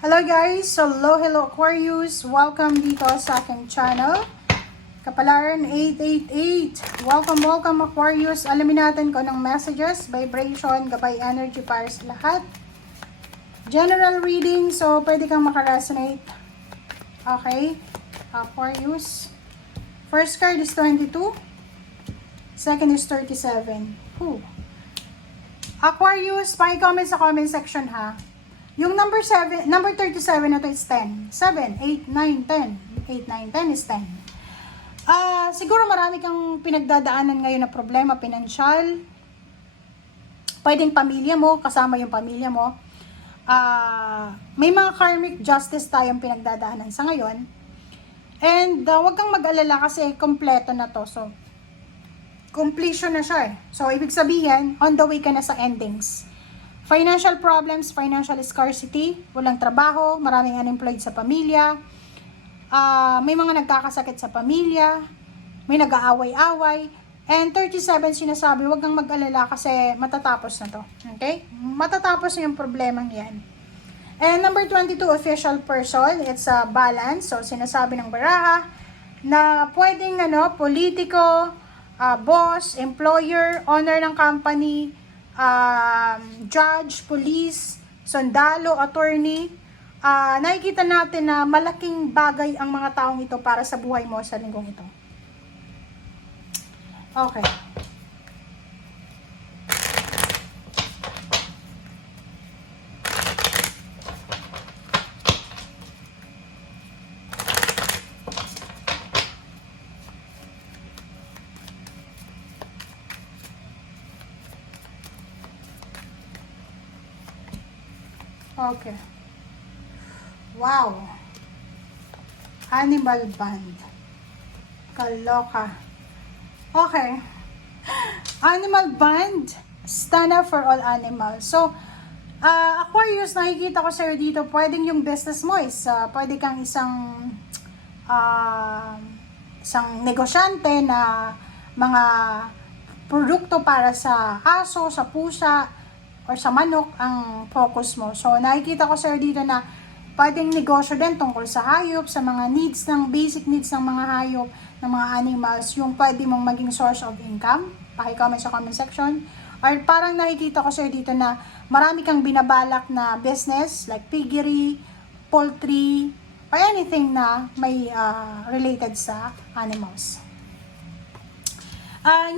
Hello guys! Hello Aquarius! Welcome dito sa aking channel. Kapalaran 888. Welcome Aquarius. Alamin natin kung anong messages, vibration, gabay energy para sa lahat. General reading, so pwede kang makaresonate. Okay? Aquarius. First card is 22. Second is 37. Aquarius, paki-comment sa comment section ha. Yung number 37 na to is 10. 7, 8, 9, 10. 8, 9, 10 is 10. Siguro marami kang pinagdadaanan ngayon na problema, pinansyal. Pwedeng pamilya mo, kasama yung pamilya mo. May mga karmic justice tayong pinagdadaanan sa ngayon. And wag kang mag-alala kasi kompleto na to. So, completion na siya eh. So, ibig sabihin, on the way ka na sa endings. Financial problems, financial scarcity, walang trabaho, maraming unemployed sa pamilya, may mga nagkakasakit sa pamilya, may nag-aaway-away, and 37 sinasabi, wag kang mag-alala kasi matatapos na to. Okay? Matatapos na yung problemang yan. And number 22, official person, it's a balance. So, sinasabi ng baraha na pwedeng politiko, boss, employer, owner ng company, judge, police, sundalo, attorney, nakikita natin na malaking bagay ang mga taong ito para sa buhay mo sa linggong ito. Okay. Okay. Wow. Animal band. Kaloka. Okay. Animal band. Stand up for all animals. So, Aquarius, nakikita ko sa'yo dito, pwedeng yung business mo is, pwede kang isang negosyante na mga produkto para sa aso, sa pusa, or sa manok ang focus mo. So, nakikita ko sir dito na pwedeng negosyo din tungkol sa hayop, sa mga needs basic needs ng mga hayop, ng mga animals, yung pwede mong maging source of income. Paki-comment sa comment section. Or parang nakikita ko sir dito na marami kang binabalak na business, like piggery, poultry, or anything na may related sa animals.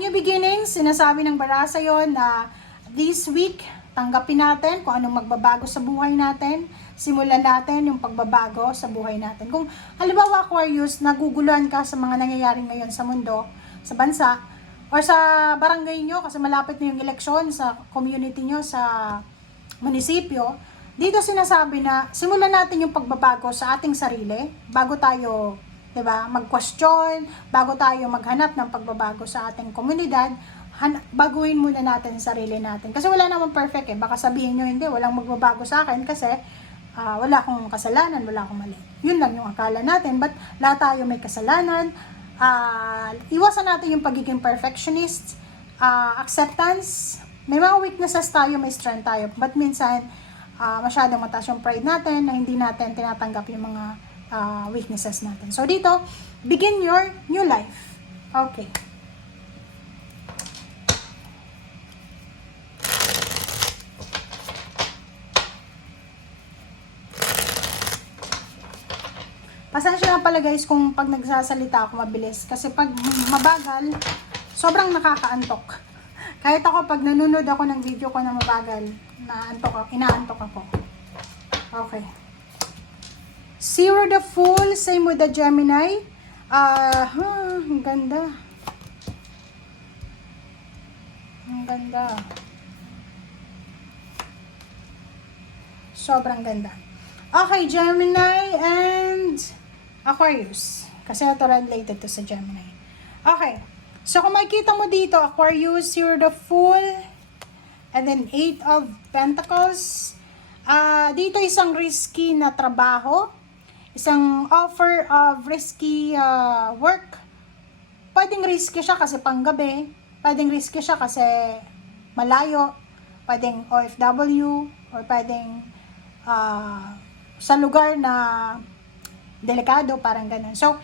New beginnings, sinasabi ng baraha sa'yo na this week, tanggapin natin kung anong magbabago sa buhay natin. Simulan natin yung pagbabago sa buhay natin. Kung halimbawa Aquarius, naguguluhan ka sa mga nangyayari ngayon sa mundo, sa bansa, or sa barangay nyo, kasi malapit na yung eleksyon sa community nyo, sa munisipyo, dito sinasabi na simulan natin yung pagbabago sa ating sarili, bago tayo, diba, mag-question, bago tayo maghanap ng pagbabago sa ating komunidad, baguhin muna natin sarili natin. Kasi wala naman perfect eh. Baka sabihin nyo, hindi, walang magbabago sa akin kasi wala akong kasalanan, wala akong mali. Yun lang yung akala natin. But lahat tayo may kasalanan. Iwasan natin yung pagiging perfectionist. Acceptance. May mga weaknesses tayo, may strength tayo. But minsan, masyadong mataas yung pride natin na hindi natin tinatanggap yung mga weaknesses natin. So dito, begin your new life. Okay. Pasensya na pala guys kung pag nagsasalita ako mabilis. Kasi pag mabagal, sobrang nakakaantok. Kahit ako pag nanonood ako ng video ko na mabagal, inaantok ako. Okay. Zero the Fool, same with the Gemini. Ang ganda. Ang ganda. Sobrang ganda. Okay, Gemini and Aquarius. Kasi ito related to sa Gemini. Okay. So, kung makikita mo dito, Aquarius, you're the Fool. And then, 8 of Pentacles. Dito isang risky na trabaho. Isang offer of risky work. Pwedeng risky siya kasi panggabi. Pwedeng risky siya kasi malayo. Pwedeng OFW. Or pwedeng sa lugar na delikado, parang ganun. So,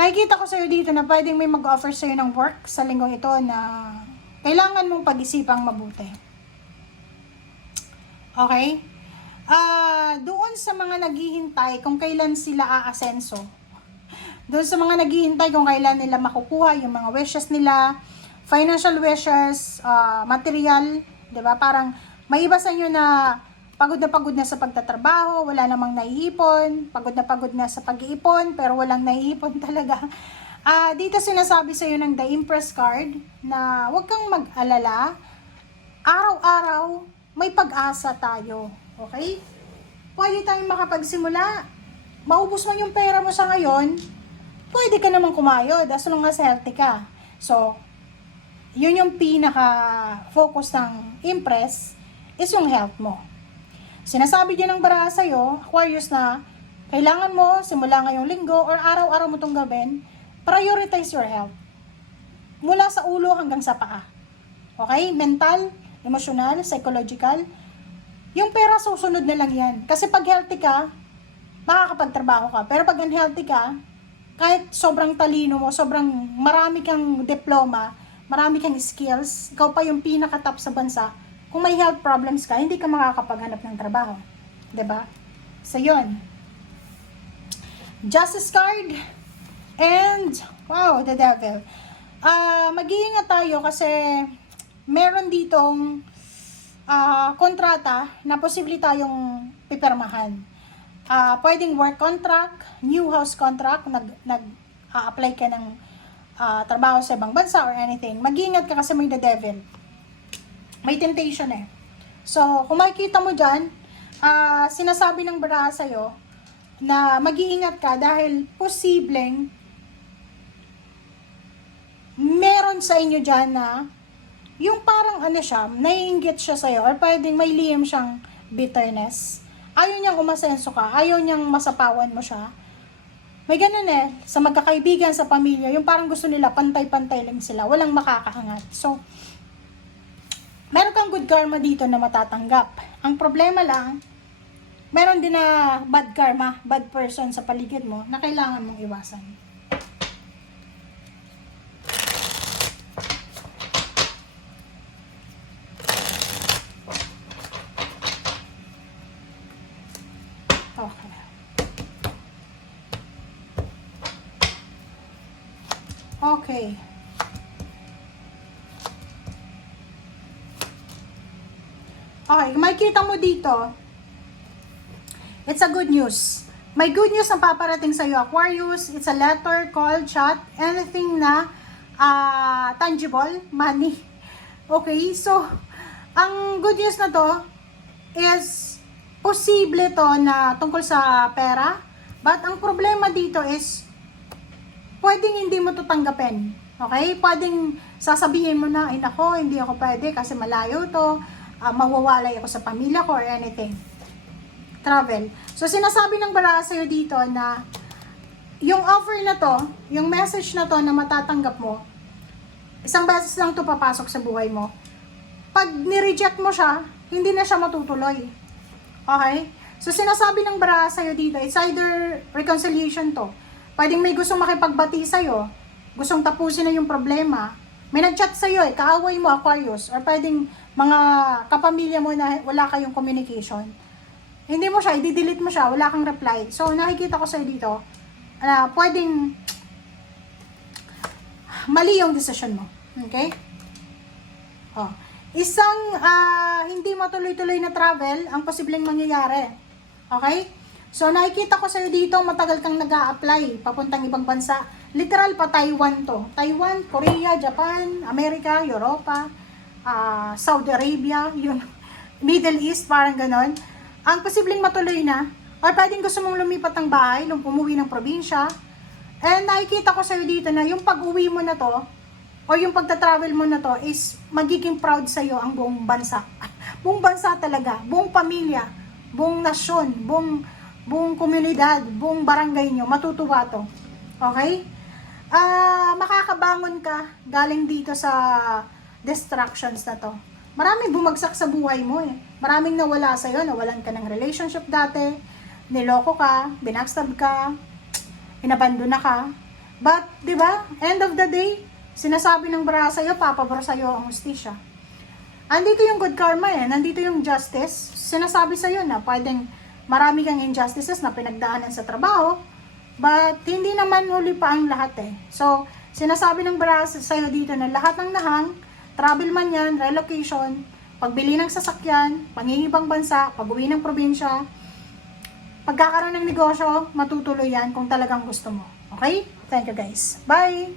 nakikita ko sa'yo dito na pwedeng may mag-offer sa'yo ng work sa linggong ito na kailangan mong pag-isipang mabuti. Okay? Doon sa mga naghihintay kung kailan sila aasenso, doon sa mga naghihintay kung kailan nila makukuha yung mga wishes nila, financial wishes, material, 'di ba? Parang may iba sa inyo na pagod na sa pagtatrabaho, wala namang naiipon, pagod na sa pag-iipon, pero walang naiipon talaga. Dito sinasabi sa iyo ng The Empress card na huwag kang mag-alala, araw-araw may pag-asa tayo, okay? Pwede tayong makapagsimula. Maubos man yung pera mo sa ngayon, pwede ka namang kumayod as long as healthy ka. So, yun yung pinaka-focus ng Empress is yung health mo. Sinasabi din ng baraha sa'yo, Aquarius, na kailangan mo, simula ngayong linggo or araw-araw mo itong gawin, prioritize your health. Mula sa ulo hanggang sa paa. Okay? Mental, emotional, psychological. Yung pera susunod na lang yan. Kasi pag healthy ka, makakapagtrabaho ka. Pero pag unhealthy ka, kahit sobrang talino mo, sobrang marami kang diploma, marami kang skills, ikaw pa yung pinaka-top sa bansa, kung may health problems ka, hindi ka makakapaghanap ng trabaho. 'Di ba? So, yun. Justice card. And, wow, the devil. Mag-iingat tayo kasi meron ditong kontrata na posible tayong pipirmahan. Pwedeng work contract, new house contract, nag-apply ka ng trabaho sa ibang bansa or anything. Mag-iingat ka kasi may the devil. May temptation eh. So, kung makikita mo dyan, sinasabi ng baraha sa'yo na mag-iingat ka dahil posibleng meron sa inyo dyan na yung parang ano siya, naiinggit siya sa'yo or pwedeng may lihim siyang bitterness. Ayaw niyang umasenso ka, ayaw niyang masapawan mo siya. May ganun eh, sa magkakaibigan, sa pamilya, yung parang gusto nila pantay-pantay lang sila, walang makakaangat. So, meron kang good karma dito na matatanggap. Ang problema lang, meron din na bad karma, bad person sa paligid mo na kailangan mong iwasan. Okay. Okay. Okay, makikita mo dito, it's a good news. May good news na paparating sa iyo, Aquarius. It's a letter, call, chat, anything na tangible, money. Okay, so, ang good news na to is posible to na tungkol sa pera. But ang problema dito is, pwedeng hindi mo to tanggapin. Okay? Pwedeng sasabihin mo na, ay nako, hindi ako pwede kasi malayo to. Mawawalay ako sa pamilya ko or anything. Travel. So, sinasabi ng baraha sa'yo dito na yung offer na to, yung message na to na matatanggap mo, isang beses lang to papasok sa buhay mo. Pag nireject mo siya, hindi na siya matutuloy. Okay? So, sinasabi ng baraha sa'yo dito, it's either reconciliation to. Pwedeng may gustong makipagbati sa'yo, gustong tapusin na yung problema. May nag-chat sa'yo kaaway mo, Aquarius, or pwedeng mga kapamilya mo na wala kayong communication. Hindi mo siya, i-delete mo siya, wala kang reply. So, nakikita ko sa'yo dito, pwedeng mali yung decision mo. Okay? Oh. Isang hindi matuloy-tuloy na travel ang posibleng mangyayari. Okay? So, nakikita ko sa'yo dito, matagal kang nag-a-apply papuntang ibang bansa. Literal pa Taiwan to. Taiwan, Korea, Japan, Amerika, Europa, Saudi Arabia, yun, Middle East, parang ganon. Ang posibleng matuloy na, or pwedeng gusto mong lumipat ng bahay, nung umuwi ng probinsya. And nakikita ko sa'yo dito na yung pag-uwi mo na to, o yung pagta-travel mo na to, is magiging proud sa'yo ang buong bansa. Buong bansa talaga, buong pamilya, buong nasyon, buong komunidad, buong barangay nyo, matutuwa to. Okay? Makakabangon ka galing dito sa distractions na to. Maraming bumagsak sa buhay mo eh. Maraming nawala sa'yo, nawalan ka ng relationship dati, niloko ka, binackstab ka, inabandona ka. But, di ba, end of the day, sinasabi ng bara sa'yo, papabor sa'yo ang hustisya. Andito yung good karma eh, nandito yung justice. Sinasabi sa'yo na pwedeng marami kang injustices na pinagdaanan sa trabaho, but hindi naman huli pa ang lahat eh. So, sinasabi ng bara sa'yo dito na lahat ng nahang, travel man yan, relocation, pagbili ng sasakyan, pangingibang bansa, pag-uwi ng probinsya, pagkakaroon ng negosyo, matutuloy yan kung talagang gusto mo. Okay? Thank you guys. Bye!